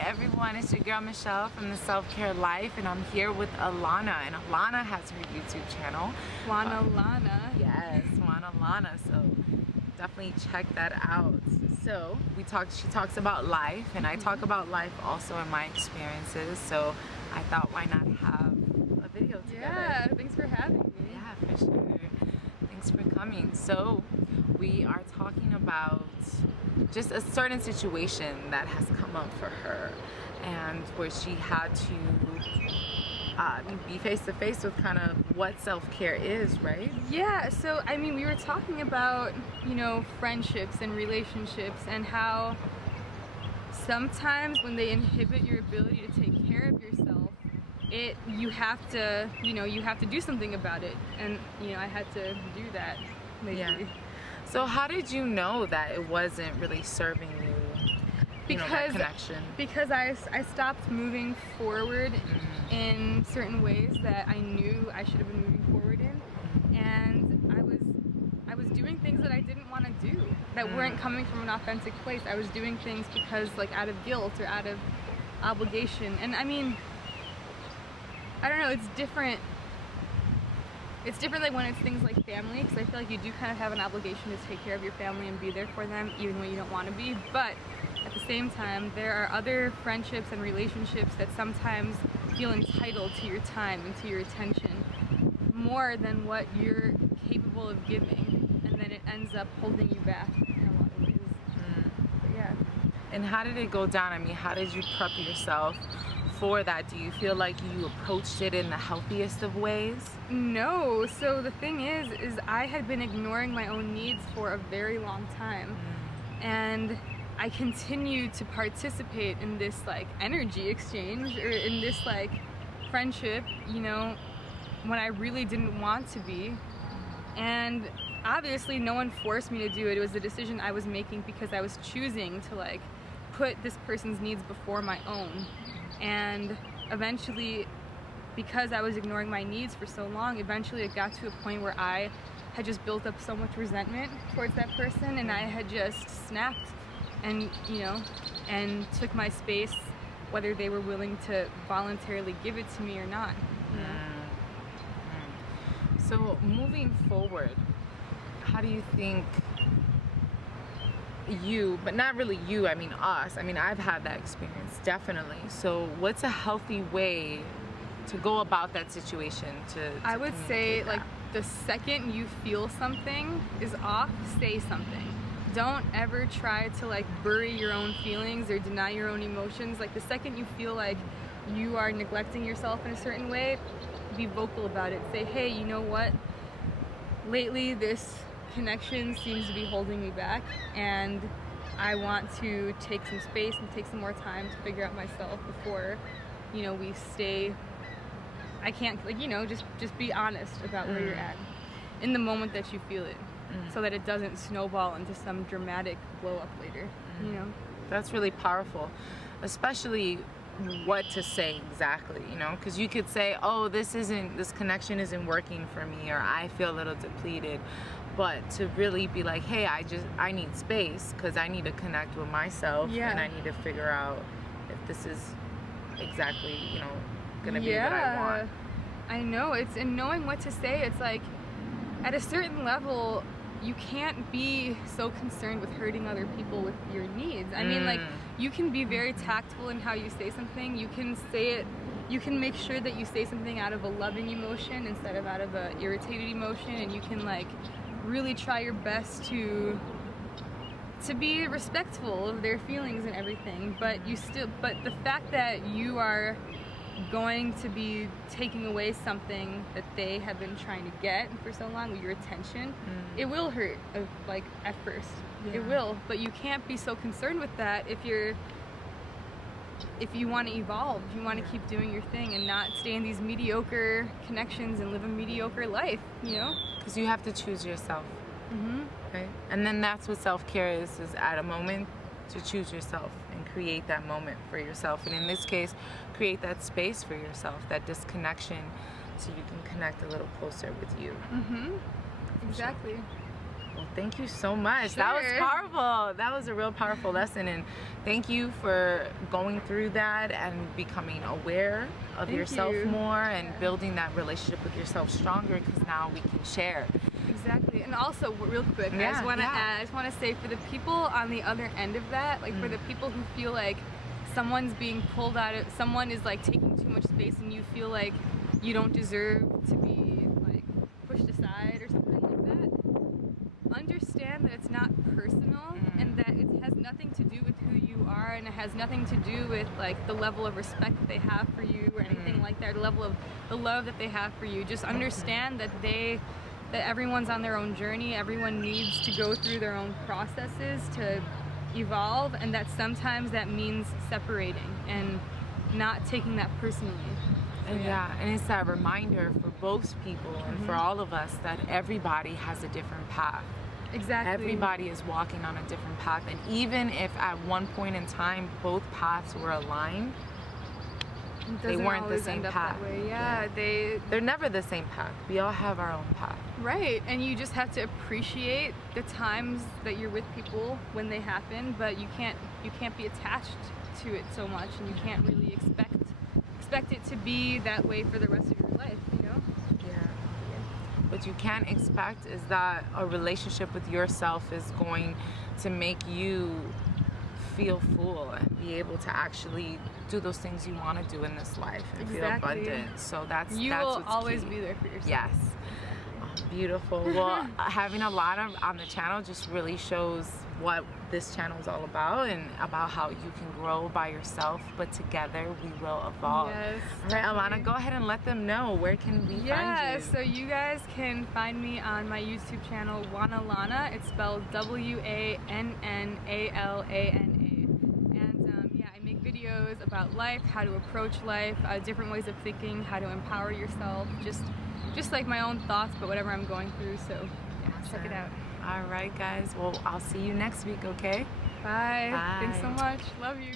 everyone, it's your girl Michelle from the SelfCare Life, and I'm here with Alana, and Alana has her YouTube channel. Alana. Yes, Alana. So definitely check that out. So she talks about life, and I talk about life also in my experiences. So I thought, why not have a video together? Yeah, thanks for having me. Yeah, for sure. Thanks for coming. So we are talking about just a certain situation that has come up for her, and where she had to be face to face with kind of what self-care is, right? Yeah, so I mean, we were talking about, friendships and relationships, and how sometimes when they inhibit your ability to take care of yourself, you have to do something about it, and I had to do that lately. Yeah. So how did you know that it wasn't really serving you? That connection? Because I stopped moving forward in certain ways that I knew I should have been moving forward in, and I was doing things that I didn't want to do, that weren't coming from an authentic place. I was doing things because, like, out of guilt or out of obligation. And I mean, I don't know, it's different. It's different, like, when it's things like family, because I feel like you do kind of have an obligation to take care of your family and be there for them even when you don't want to be. But at the same time, there are other friendships and relationships that sometimes feel entitled to your time and to your attention more than what you're capable of giving, and then it ends up holding you back in a lot of ways. But yeah. And how did it go down? I mean, how did you prep yourself for that? Do you feel like you approached it in the healthiest of ways? No. So the thing is I had been ignoring my own needs for a very long time, and I continued to participate in this, like, energy exchange, or in this, like, friendship, when I really didn't want to be. And obviously no one forced me to do it. It was a decision I was making because I was choosing to, like, put this person's needs before my own. And eventually, because I was ignoring my needs for so long, eventually it got to a point where I had just built up so much resentment towards that person, and I had just snapped and, and took my space, whether they were willing to voluntarily give it to me or not. So moving forward, how do you think you, but not really you, I mean us, I mean, I've had that experience, definitely. So what's a healthy way to go about that situation? I would say, like, the second you feel something is off, say something. Don't ever try to, like, bury your own feelings or deny your own emotions. Like, the second you feel like you are neglecting yourself in a certain way, be vocal about it. Say, hey, you know what? Lately, this connection seems to be holding me back, and I want to take some space and take some more time to figure out myself before, we stay. I can't, like, just be honest about where you're at in the moment that you feel it, so that it doesn't snowball into some dramatic blow up later. That's really powerful, especially what to say exactly, because you could say, oh, this connection isn't working for me, or I feel a little depleted. But to really be like, hey, I need space because I need to connect with myself, and I need to figure out if this is exactly, gonna be what I want. I know, it's in knowing what to say. It's like, at a certain level, you can't be so concerned with hurting other people with your needs. I mean, like, you can be very tactful in how you say something. You can say it, you can make sure that you say something out of a loving emotion instead of out of a irritated emotion, and you can, like, really try your best to be respectful of their feelings and everything. But the fact that you are going to be taking away something that they have been trying to get for so long, with your attention, it will hurt, like, at first. It will, but you can't be so concerned with that if you want to evolve, if you want to keep doing your thing and not stay in these mediocre connections and live a mediocre life, Because you have to choose yourself. Right? And then that's what self-care is at a moment to choose yourself and create that moment for yourself. And in this case, create that space for yourself, that disconnection, so you can connect a little closer with you. Exactly. Well, thank you so much. That was Sure. powerful. That was a real powerful lesson, and thank you for going through that and becoming aware of Thank yourself you. more and building that relationship with yourself stronger, because now we can share. Exactly. And also, real quick, I Yeah, just want to yeah. add, I just want to say, for the people on the other end of that, like for the people who feel like someone's being pulled out of, someone is like taking too much space and you feel like you don't deserve to be like pushed aside or something like that, understand that it's not personal and that it has nothing to do with who you are, and it has nothing to do with like the level of respect that they have for you or anything like that, or the level of the love that they have for you. Just understand that that everyone's on their own journey, everyone needs to go through their own processes to evolve, and that sometimes that means separating and not taking that personally. So, And and it's that reminder for both people and for all of us that everybody has a different path. Exactly. Everybody is walking on a different path, and even if at one point in time both paths were aligned, It they doesn't weren't the always same end up path. that way. Yeah, They're never the same path. We all have our own path. right, and you just have to appreciate the times that you're with people when they happen, but you can't be attached to it so much, and you can't really expect it to be that way for the rest of your life, you know? What you can't expect is that a relationship with yourself is going to make you feel full and be able to actually do those things you want to do in this life and feel Exactly. abundant. So that's You that's will what's always key. be there for yourself. Yes. Oh, beautiful. Well, having Alana on the channel just really shows what this channel is all about, and about how you can grow by yourself, but together we will evolve. Yes. All right, Alana, definitely. go ahead and let them know, where can we find you? So you guys can find me on my YouTube channel, Alana. It's spelled Wannalana. And I make videos about life, how to approach life, different ways of thinking, how to empower yourself, just like my own thoughts, but whatever I'm going through. So yeah, check it out. All right, guys. Well, I'll see you next week, okay? Bye. Bye. Thanks so much. Love you.